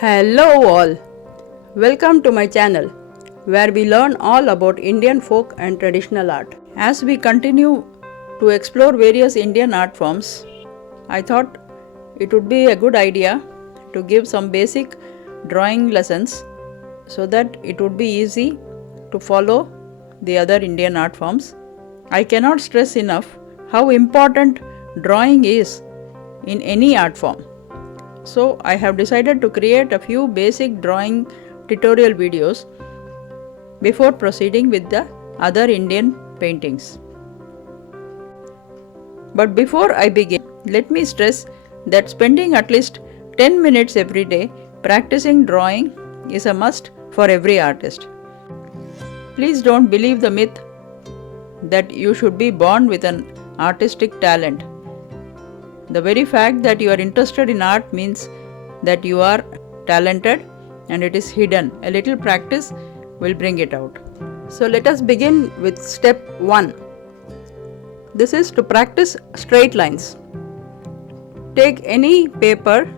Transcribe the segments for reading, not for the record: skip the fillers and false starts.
Hello all, welcome to my channel where we learn all about Indian folk and traditional art. As we continue to explore various Indian art forms, I thought it would be a good idea to give some basic drawing lessons so that it would be easy to follow the other Indian art forms. I cannot stress enough how important drawing is in any art form. So I have decided to create a few basic drawing tutorial videos before proceeding with the other Indian paintings. But before I begin, let me stress that spending at least 10 minutes every day practicing drawing is a must for every artist. Please don't believe the myth that you should be born with an artistic talent. The very fact that you are interested in art means that you are talented and it is hidden. A little practice will bring it out. So let us begin with step 1. This is to practice straight lines. Take any paper,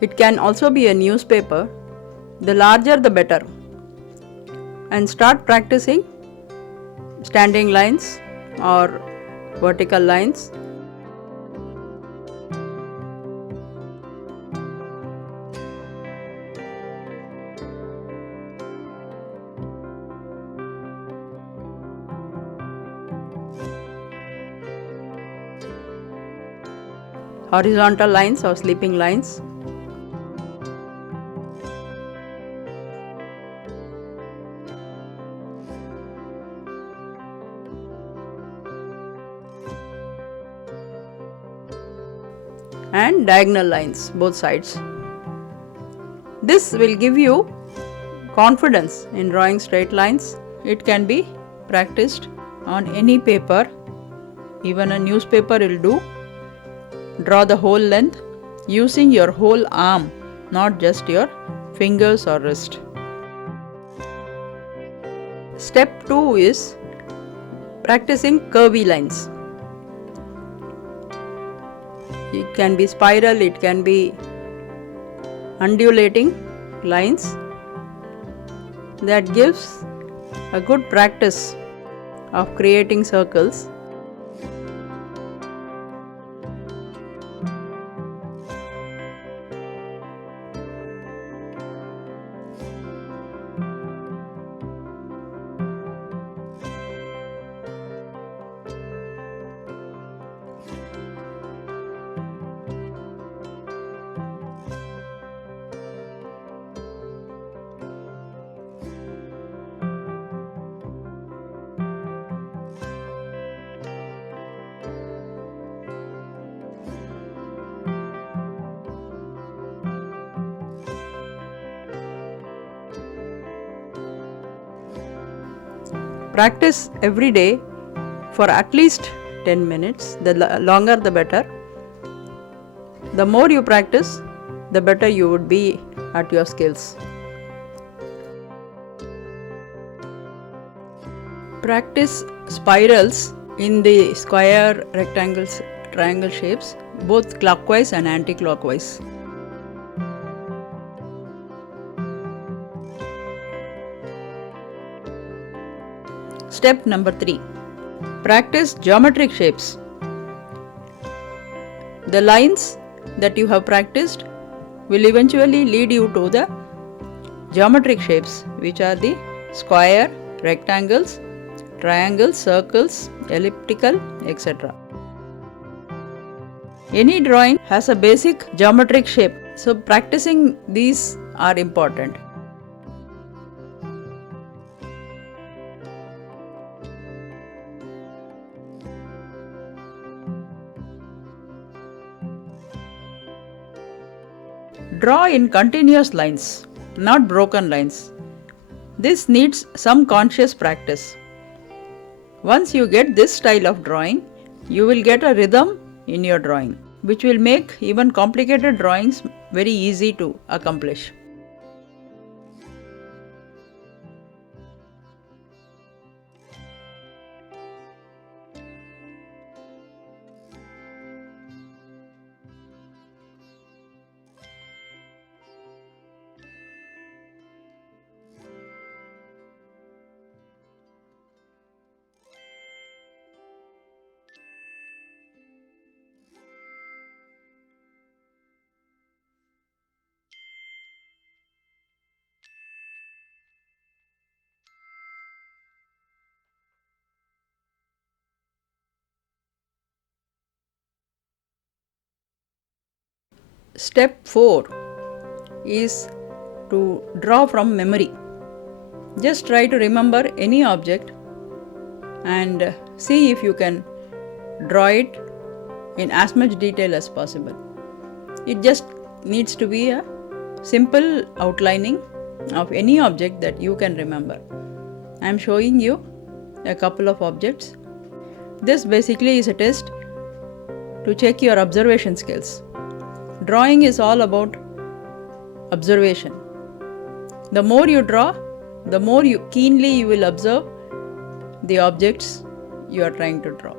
it can also be a newspaper, the larger the better, and start practicing standing lines or vertical lines. Horizontal lines or sleeping lines. And diagonal lines, both sides. This will give you confidence in drawing straight lines. It can be practiced on any paper, even a newspaper will do. Draw the whole length using your whole arm, not just your fingers or wrist. Step 2 is practicing curvy lines. It can be spiral, it can be undulating lines. That gives a good practice of creating circles. Practice every day for at least 10 minutes. The longer the better. The more you practice, the better you would be at your skills. Practice spirals in the square, rectangles, triangle shapes, both clockwise and anti-clockwise. Step number 3. Practice geometric shapes. The lines that you have practiced will eventually lead you to the geometric shapes, which are the square, rectangles, triangles, circles, elliptical, etc. Any drawing has a basic geometric shape, so practicing these are important. Draw in continuous lines, not broken lines. This needs some conscious practice. Once you get this style of drawing, you will get a rhythm in your drawing, which will make even complicated drawings very easy to accomplish. Step 4 is to draw from memory. Just try to remember any object and see if you can draw it in as much detail as possible. It just needs to be a simple outlining of any object that you can remember. I am showing you a couple of objects. This basically is a test to check your observation skills. Drawing is all about observation. The more you draw, the more keenly you will observe the objects you are trying to draw.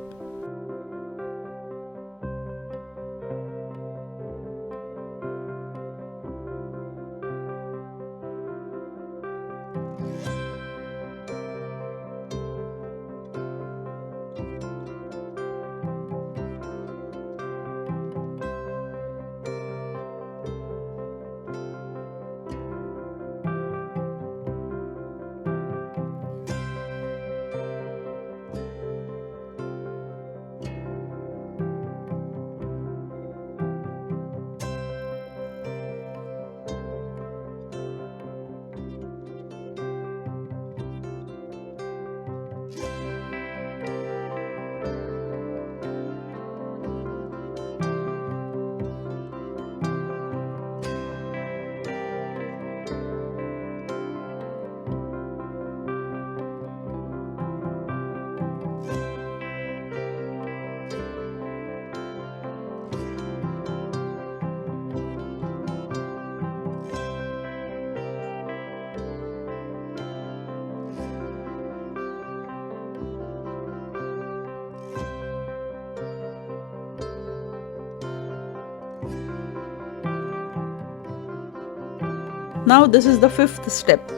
Now this is the 5th step.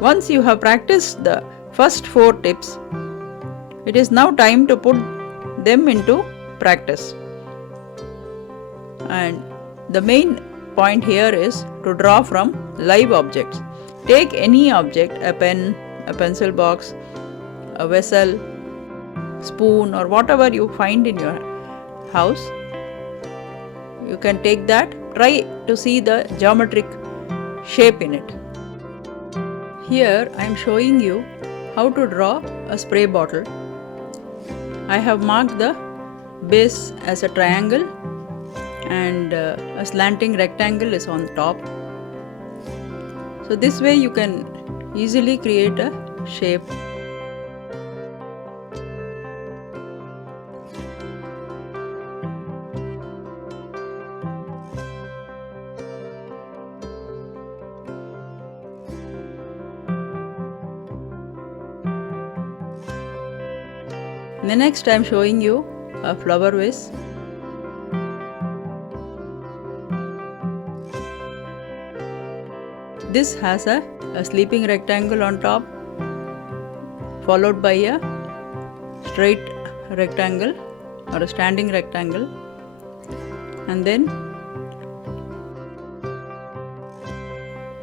Once you have practiced the first 4 tips, it is now time to put them into practice. And the main point here is to draw from live objects. Take any object, a pen, a pencil box, a vessel, spoon, or whatever you find in your house. You can take that. Try to see the geometric shape in it. Here I am showing you how to draw a spray bottle. I have marked the base as a triangle and a slanting rectangle is on top. So this way you can easily create a shape. The next I am showing you a flower vase. This has a sleeping rectangle on top, followed by a straight rectangle or a standing rectangle, and then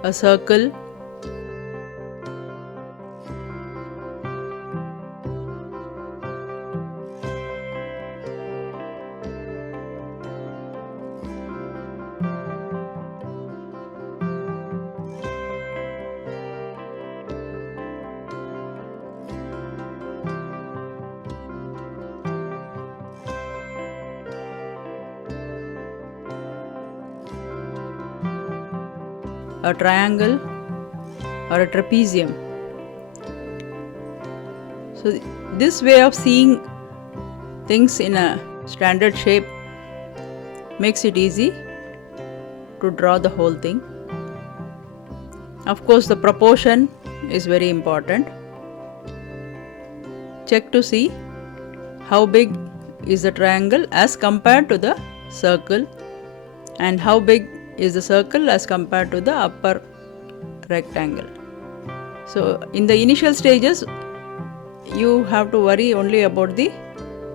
a circle, a triangle, or a trapezium. So this way of seeing things in a standard shape makes it easy to draw the whole thing. Of course, the proportion is very important. Check to see how big is the triangle as compared to the circle, and how big is the circle as compared to the upper rectangle. So in the initial stages you have to worry only about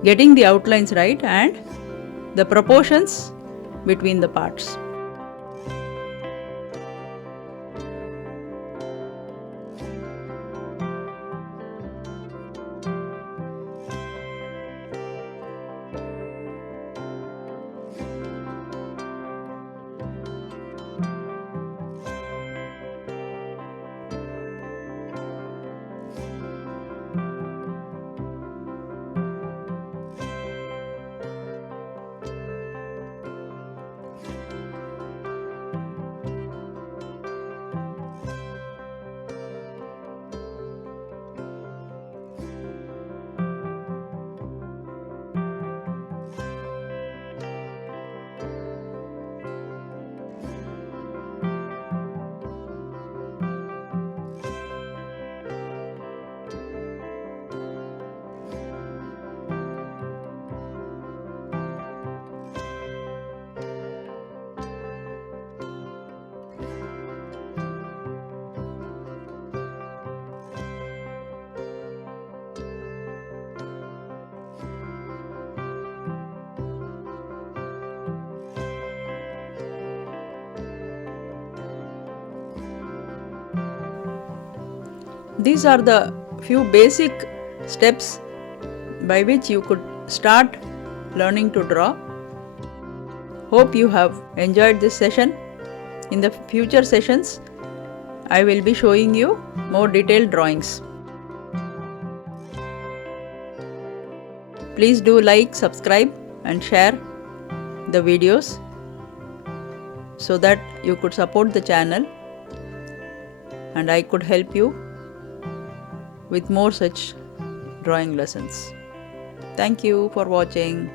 getting the outlines right and the proportions between the parts. These are the few basic steps by which you could start learning to draw. Hope you have enjoyed this session. In the future sessions, I will be showing you more detailed drawings. Please do like, subscribe and share the videos so that you could support the channel and I could help you with more such drawing lessons. Thank you for watching.